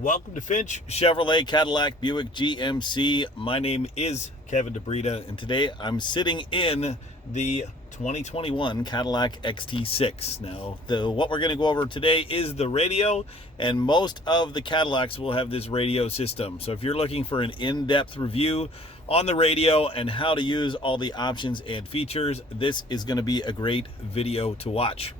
Welcome to Finch Chevrolet Cadillac Buick GMC. My name is Kevin DeBrita, and today I'm sitting in the 2021 Cadillac XT6. Now, what we're going to go over today is the radio, and most of the Cadillacs will have this radio system. So if you're looking for an in-depth review on the radio and how to use all the options and features, this is going to be a great video to watch.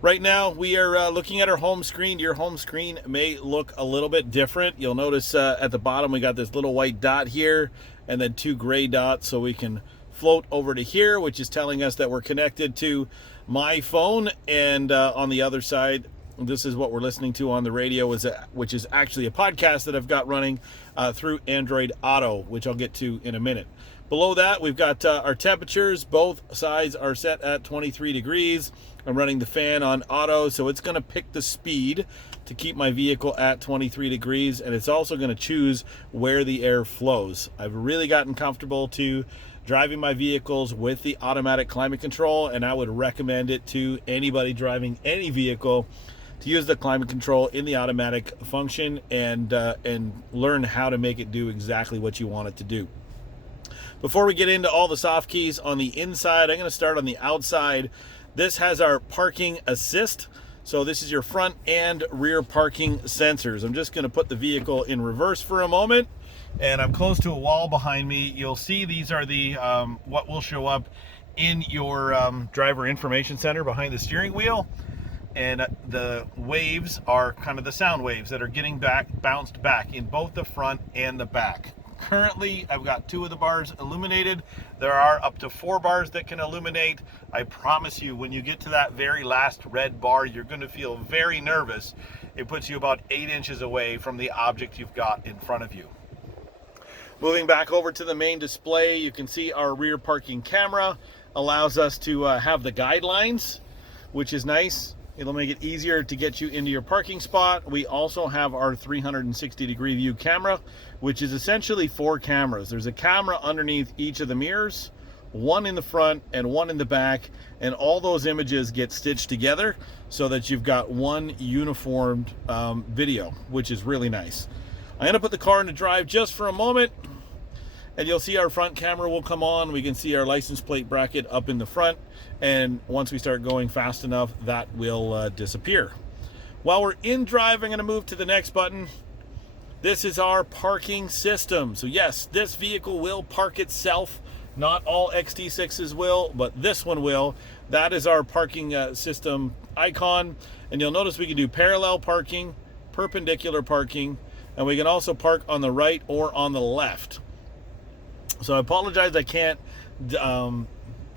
Right now, we are looking at our home screen. Your home screen may look a little bit different. You'll notice at the bottom, we got this little white dot here and then two gray dots, so we can float over to here, which is telling us that we're connected to my phone. And on the other side, this is what we're listening to on the radio, which is actually a podcast that I've got running through Android Auto, which I'll get to in a minute. Below that, we've got our temperatures. Both sides are set at 23 degrees. I'm running the fan on auto, so it's going to pick the speed to keep my vehicle at 23 degrees, and it's also going to choose where the air flows. I've really gotten comfortable to driving my vehicles with the automatic climate control, and I would recommend it to anybody driving any vehicle to use the climate control in the automatic function and learn how to make it do exactly what you want it to do. Before we get into all the soft keys on the inside, I'm going to start on the outside. This has our parking assist. So this is your front and rear parking sensors. I'm just going to put the vehicle in reverse for a moment, and I'm close to a wall behind me. You'll see these are the what will show up in your driver information center behind the steering wheel. And the waves are kind of the sound waves that are getting bounced back in both the front and the back. Currently, I've got 2 of the bars illuminated. There are up to 4 bars that can illuminate. I promise you, when you get to that very last red bar, you're going to feel very nervous. It puts you about 8 inches away from the object you've got in front of you. Moving back over to the main display, you can see our rear parking camera allows us to have the guidelines, which is nice. It'll make it easier to get you into your parking spot. We also have our 360-degree view camera, which is essentially 4 cameras. There's a camera underneath each of the mirrors, 1 in the front and 1 in the back, and all those images get stitched together so that you've got one uniformed video, which is really nice. I'm going to put the car into drive just for a moment, and you'll see our front camera will come on. We can see our license plate bracket up in the front, and once we start going fast enough, that will disappear. While we're in drive, I'm going to move to the next button. This is our parking system. So yes, this vehicle will park itself. Not all XT6s will, but this one will. That is our parking system icon, and you'll notice we can do parallel parking, perpendicular parking, and we can also park on the right or on the left. So I apologize I can't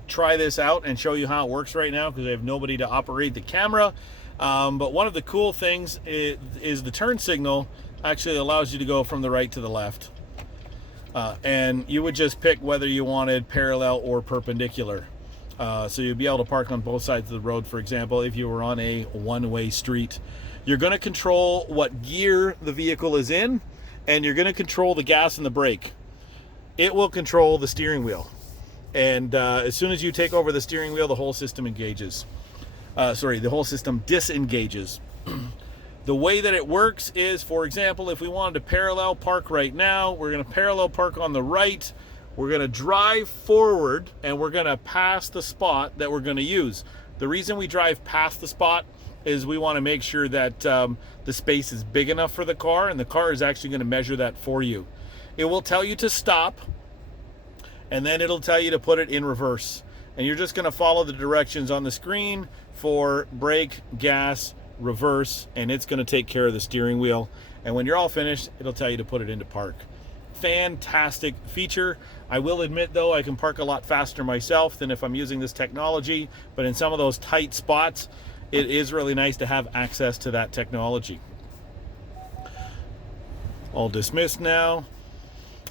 try this out and show you how it works right now because I have nobody to operate the camera. But one of the cool things is the turn signal actually allows you to go from the right to the left. And you would just pick whether you wanted parallel or perpendicular. So you'd be able to park on both sides of the road, for example, if you were on a one-way street. You're going to control what gear the vehicle is in, and you're going to control the gas and the brake. It will control the steering wheel. And as soon as you take over the steering wheel, the whole system engages. The whole system disengages. The way that it works is, for example, if we wanted to parallel park right now, we're going to parallel park on the right. We're going to drive forward, and we're going to pass the spot that we're going to use. The reason we drive past the spot is we want to make sure that the space is big enough for the car, and the car is actually going to measure that for you. It will tell you to stop, and then it'll tell you to put it in reverse. And you're just going to follow the directions on the screen for brake, gas, reverse, and it's going to take care of the steering wheel. And when you're all finished, it'll tell you to put it into park. Fantastic feature. I will admit, though, I can park a lot faster myself than if I'm using this technology, but in some of those tight spots, it is really nice to have access to that technology. All dismissed now.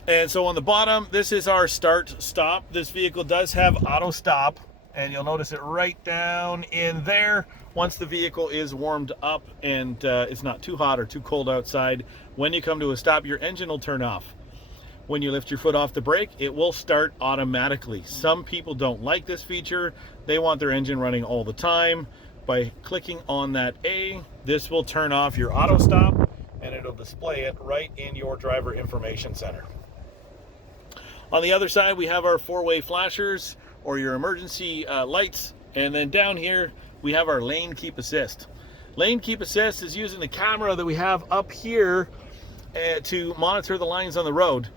And so on the bottom, this is our start stop. This vehicle does have auto stop, and you'll notice it right down in there. Once the vehicle is warmed up and it's not too hot or too cold outside, when you come to a stop, your engine will turn off. When you lift your foot off the brake, it will start automatically. Some people don't like this feature. They want their engine running all the time. By clicking on that A, this will turn off your auto stop, and it'll display it right in your driver information center. On the other side, we have our four-way flashers or your emergency lights, and then down here we have our lane keep assist. Lane keep assist is using the camera that we have up here to monitor the lines on the road.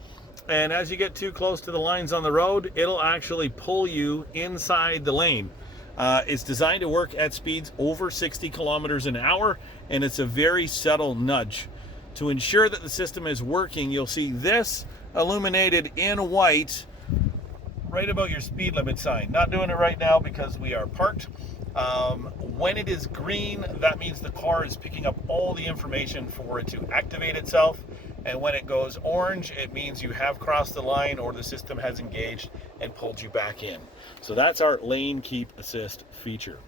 And as you get too close to the lines on the road, it'll actually pull you inside the lane. It's designed to work at speeds over 60 kilometers an hour, and it's a very subtle nudge. To ensure that the system is working, you'll see this illuminated in white right about your speed limit sign. Not doing it right now because we are parked. When it is green, that means the car is picking up all the information for it to activate itself. And when it goes orange, it means you have crossed the line or the system has engaged and pulled you back in. So that's our lane keep assist feature.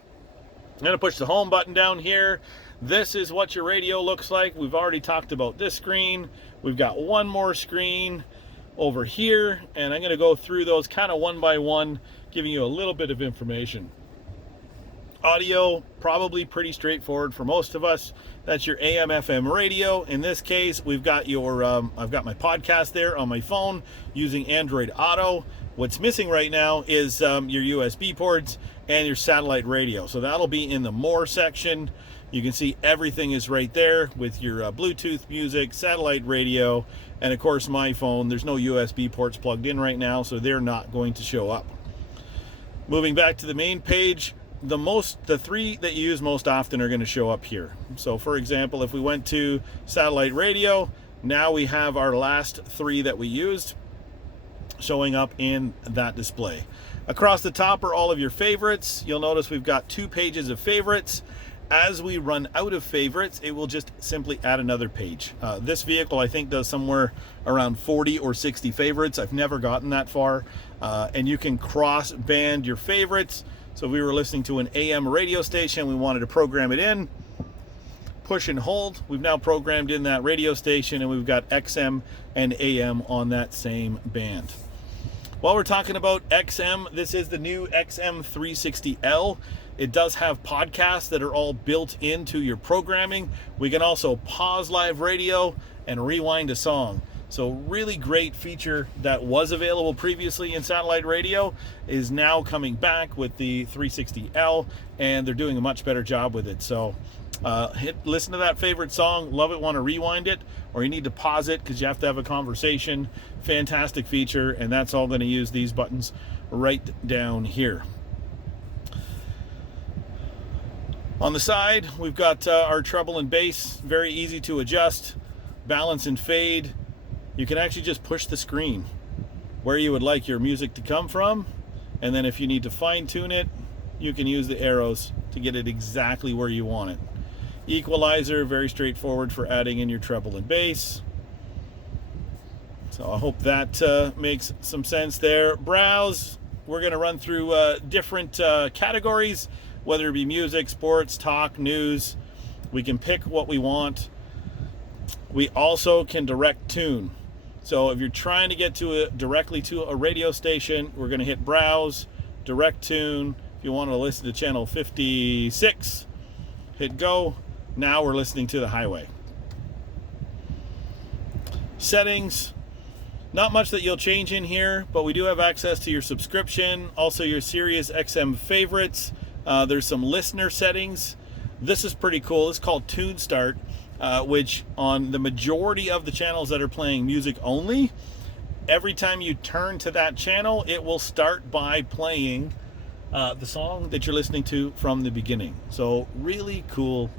I'm going to push the home button down here. This is what your radio looks like. We've already talked about this screen. We've got one more screen over here, and I'm going to go through those kind of one by one, giving you a little bit of information. Audio, probably pretty straightforward for most of us. That's your AM FM radio. In this case, we've got your I've got my podcast there on my phone using Android Auto. What's missing right now is your USB ports and your satellite radio. So that'll be in the more section. You can see everything is right there with your Bluetooth music, satellite radio, and of course my phone. There's no USB ports plugged in right now, so they're not going to show up. Moving back to the main page, the three that you use most often are going to show up here. So for example, if we went to satellite radio, now we have our last three that we used showing up in that display. Across the top are all of your favorites. You'll notice we've got 2 pages of favorites. As we run out of favorites, it will just simply add another page. This vehicle, I think, does somewhere around 40 or 60 favorites. I've never gotten that far. And you can cross band your favorites. So if we were listening to an AM radio station, we wanted to program it in, push and hold. We've now programmed in that radio station, and we've got XM and AM on that same band. While we're talking about XM, this is the new XM360L. It does have podcasts that are all built into your programming. We can also pause live radio and rewind a song. So really great feature that was available previously in satellite radio is now coming back with the 360L, and they're doing a much better job with it. So listen to that favorite song, love it, want to rewind it, or you need to pause it because you have to have a conversation. Fantastic feature, and that's all going to use these buttons right down here. On the side, we've got our treble and bass, very easy to adjust, balance and fade. You can actually just push the screen where you would like your music to come from, and then if you need to fine tune it, you can use the arrows to get it exactly where you want it. Equalizer, very straightforward for adding in your treble and bass. So I hope that makes some sense there. Browse, we're going to run through different categories, whether it be music, sports, talk, news. We can pick what we want. We also can direct tune. So if you're trying to get directly to a radio station, we're going to hit browse, direct tune. If you want to listen to channel 56, hit go. Now we're listening to the highway. Settings, not much that you'll change in here, but we do have access to your subscription, also your Sirius XM favorites. There's some listener settings. This is pretty cool. It's called Tune Start, which on the majority of the channels that are playing music only, every time you turn to that channel, it will start by playing the song that you're listening to from the beginning. So really cool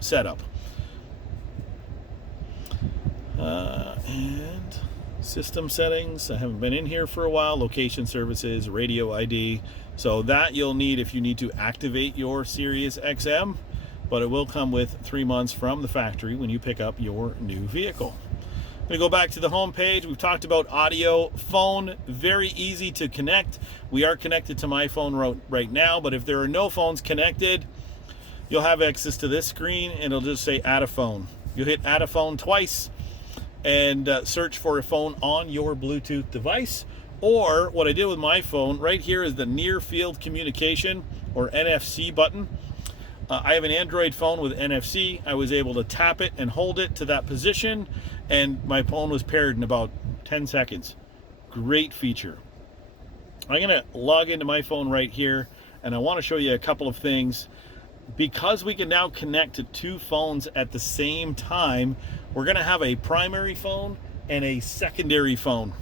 setup. And system settings, I haven't been in here for a while. Location services, radio ID. So that you'll need if you need to activate your Sirius XM, but it will come with 3 months from the factory when you pick up your new vehicle. I'm going to go back to the home page. We've talked about audio. Phone, very easy to connect. We are connected to my phone right now, but if there are no phones connected, you'll have access to this screen and it'll just say add a phone. You'll hit add a phone twice and search for a phone on your Bluetooth device. Or what I did with my phone, right here is the near field communication or NFC button. I have an Android phone with NFC. I was able to tap it and hold it to that position, and my phone was paired in about 10 seconds. Great feature. I'm going to log into my phone right here, and I want to show you a couple of things. Because we can now connect to two phones at the same time, we're going to have a primary phone and a secondary phone.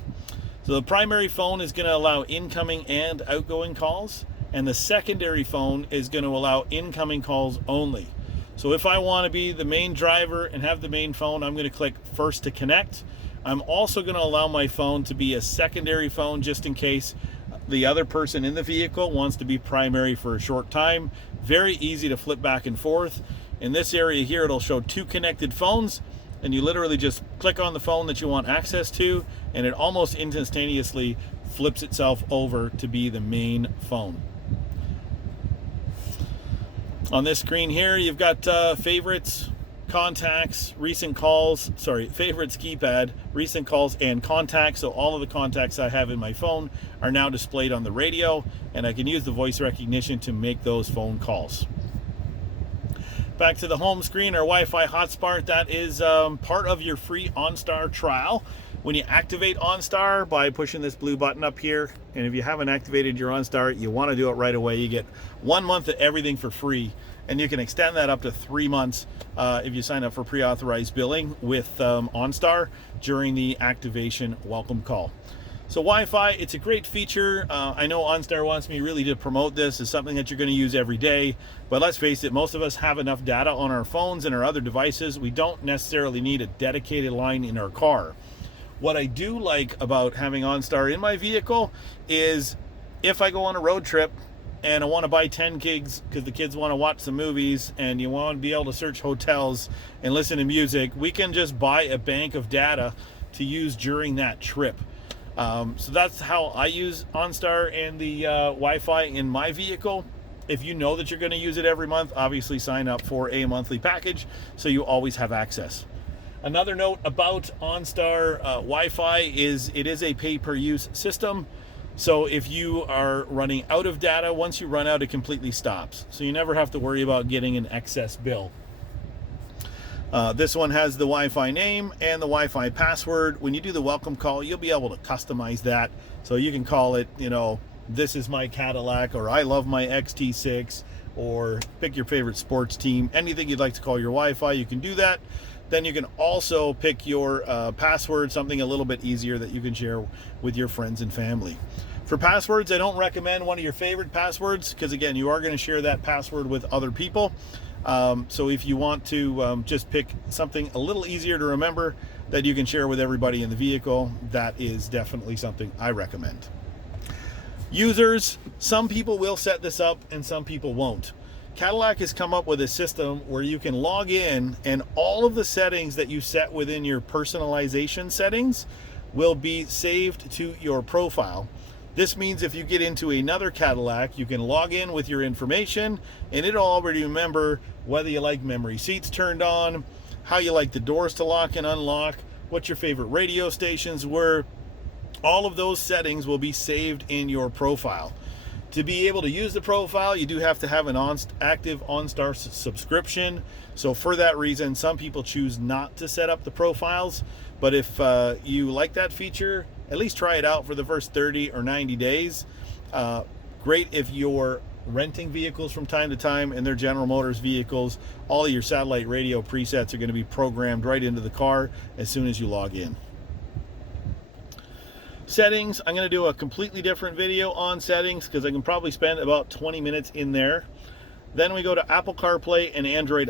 So the primary phone is going to allow incoming and outgoing calls, and the secondary phone is going to allow incoming calls only. So if I want to be the main driver and have the main phone, I'm going to click first to connect. I'm also going to allow my phone to be a secondary phone just in case the other person in the vehicle wants to be primary for a short time. Very easy to flip back and forth. In this area here, it'll show two connected phones, and you literally just click on the phone that you want access to, and it almost instantaneously flips itself over to be the main phone. On this screen here, you've got favorites, contacts, recent calls, favorites keypad, recent calls, and contacts. So all of the contacts I have in my phone are now displayed on the radio, and I can use the voice recognition to make those phone calls. Back to the home screen, our Wi-Fi hotspot, that is part of your free OnStar trial. When you activate OnStar by pushing this blue button up here, and if you haven't activated your OnStar, you want to do it right away. You get 1 month of everything for free, and you can extend that up to 3 months if you sign up for pre-authorized billing with OnStar during the activation welcome call. So Wi-Fi, it's a great feature. I know OnStar wants me really to promote this as something that you're going to use every day, but let's face it, most of us have enough data on our phones and our other devices. We don't necessarily need a dedicated line in our car. What I do like about having OnStar in my vehicle is if I go on a road trip and I want to buy 10 gigs because the kids want to watch some movies and you want to be able to search hotels and listen to music, we can just buy a bank of data to use during that trip. So that's how I use OnStar and the Wi-Fi in my vehicle. If you know that you're going to use it every month, obviously sign up for a monthly package so you always have access. Another note about OnStar Wi-Fi is it is a pay-per-use system. So if you are running out of data, once you run out, it completely stops. So you never have to worry about getting an excess bill. This one has the Wi-Fi name and the Wi-Fi password. When you do the welcome call, you'll be able to customize that. So you can call it, this is my Cadillac, or I love my XT6, or pick your favorite sports team. Anything you'd like to call your Wi-Fi, you can do that. Then you can also pick your password, something a little bit easier that you can share with your friends and family. For passwords, I don't recommend one of your favorite passwords because, again, you are going to share that password with other people. So if you want to just pick something a little easier to remember that you can share with everybody in the vehicle, that is definitely something I recommend. Users, some people will set this up and some people won't. Cadillac has come up with a system where you can log in and all of the settings that you set within your personalization settings will be saved to your profile. This means if you get into another Cadillac, you can log in with your information and it'll already remember whether you like memory seats turned on, how you like the doors to lock and unlock, what your favorite radio stations were. All of those settings will be saved in your profile. To be able to use the profile, you do have to have an active OnStar subscription. So for that reason, some people choose not to set up the profiles. But if you like that feature, at least try it out for the first 30 or 90 days. Great if you're renting vehicles from time to time and they're General Motors vehicles. All of your satellite radio presets are going to be programmed right into the car as soon as you log in. Settings, I'm going to do a completely different video on settings because I can probably spend about 20 minutes in there. Then we go to Apple CarPlay and Android